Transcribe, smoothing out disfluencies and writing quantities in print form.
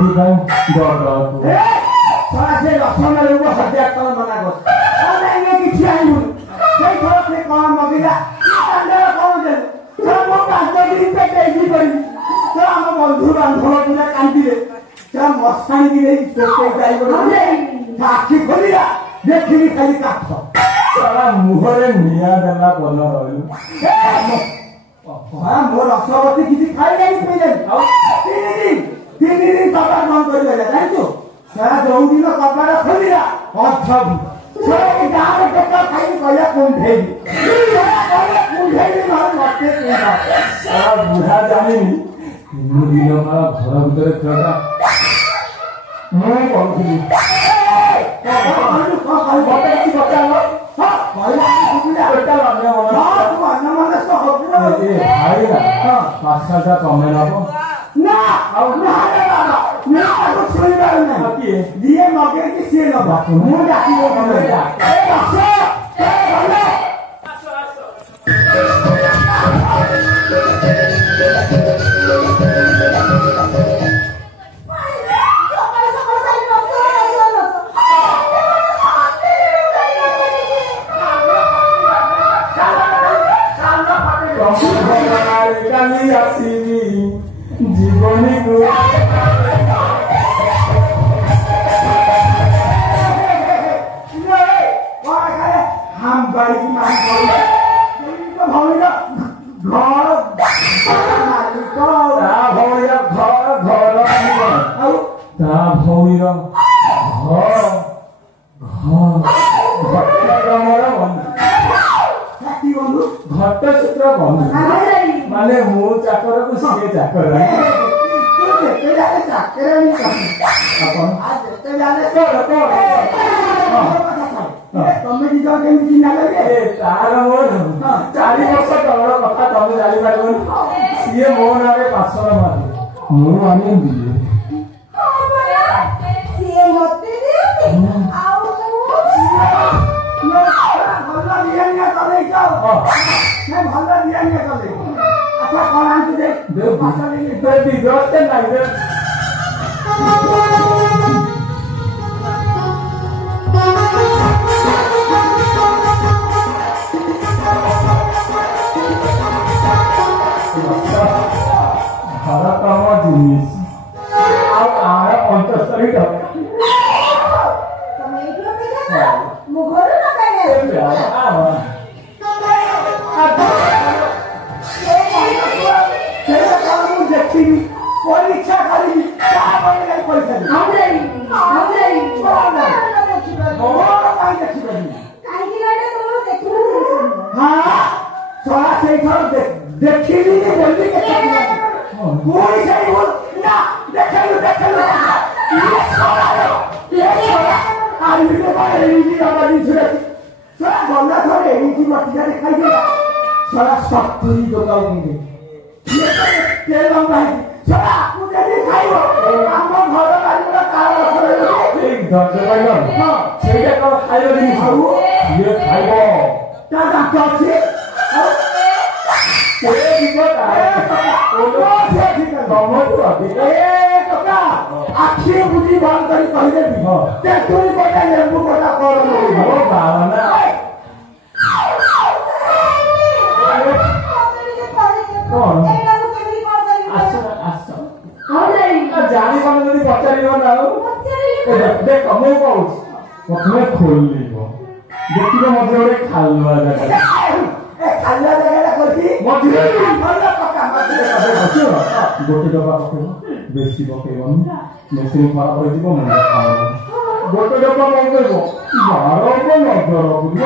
ସେଥିପାଇଁ ଡର ସେ ରସନରେ ହଜାର ଟଙ୍କା ମନା କର କିଛି ଆଣିବୁନି ସେଇ ଥର ସେ କଣ ମଗିଲା କଣ ଦେଲୁ ମୁଁ 5 ଦିନ ପେଟେଇକି କରିବି ଆମ ବନ୍ଧୁ ବାନ୍ଧବ ପୁରା କାନ୍ଦିଲେ ମଶାଣିକି ନେଇ ଯାଇ ଆଖି ଖୋଲିଲା ଦେଖିଲି ଖାଲି କାଠ ସାରା ମୁହଁରେ ନିଆଁ ଦେଲା ଭଲ ରହିଲୁ ମୋ ରସବତୀ କିଛି ଖାଇଲେନି ପିଇଲେନି ଆଉ 3 ଦିନ କବାଟ ବନ୍ଦ କରିଦେଲା ଜାଣିଛୁ ସାରା ଯୋଉ ଦିନ କବାଟ ଖୋଲିଲା ଅଛବୁ ଗାଁରେ ଟୋକା ଖାଇକି କହିଲା କୁଣ୍ଢେଇବି ନହେଲେ ମତେ ବୁଢା ଜାଣିନି 3 ଦିନ କାଳ ଘର ଭିତରେ ଥିଲା ମୁଁ କହୁଥିଲି ପାଶାଟା ତମେ ନବ ଯିଏ ମଗେଇକି ସିଏ ନବ ମୁଁ ଡାକିବ ଆସିବି ଜୀବନୀକୁ ଘଟସୂତ୍ର ବନ୍ଧୁ ମାନେ ମୁଁ ଚାକରକୁ ସିଏ ଚାକର ତମେ ଦି ଜଣ କେମିତି ଚିହ୍ନା କରିବେ ତାର ମୋର 4 ବର୍ଷ ତଳର କଥା ତମେ ଜାଣିପାରିବନି ସିଏ ମୋ ନାଁରେ ପାଶର ମାରେ ମୁଁ ଆଣି ଦିଏ ଭଲ ଦିଆନିଆ କଲେ ଆଚ୍ଛା କଣ ଆଣିଛୁ ଘର କାମ ଜିନିଷ ଆଉ ଆର 75 ଟଙ୍କା ପରୀକ୍ଷା କରିବି ପଇସା ସେଇଥର ଦେଖିଲି ବୋଲି ପୁଣି ସେଇ ନା ଦେଖେଲୁ ଦେଖେଲୁ ଗଲା ଥରେ ଏଇଠି ବଟିକାରେ ଖାଇଦେଲା ସରା 70 ଦୋକାନ ଖାଇବ ଆମ ଘର ବାରିର ତାଳ ସେଇଟା କଣ ଖାଇବ ଜିନିଷ ସିଏ ଖାଇବ ତା ଦାନ୍ତ ଅଛି ଆଖି ବୁଝି ବନ୍ଦ କରି କହିଦେବି ତେନ୍ତୁଳି କୋଟା ଲେମ୍ବୁ କୋଟା କଣ ଜାଣିପାରୁ ଯଦି ପଚାରିବ ନା ଆଉ ଦେଖ ମୁଁ କହୁଛି ପ୍ରଥମେ ଖୋଲିବ ଦେଖିବ ମଝିରେ ଗୋଟେ ଖାଲୁଆ ଜାଗା ଖାଲୁଆ ଜାଗାଟା କରିଛି ମଝିରେ ଗୋଟେ ଡବା ପକେଇବ ବେଶୀ ପକେଇବନି ମେସିନ ଖରାପ ହେଇଯିବ ମୁଣ୍ଡ ଖାଇବ ଗୋଟେ ଡବା ପକେଇବ 12 ନଜର ବୁଝିବ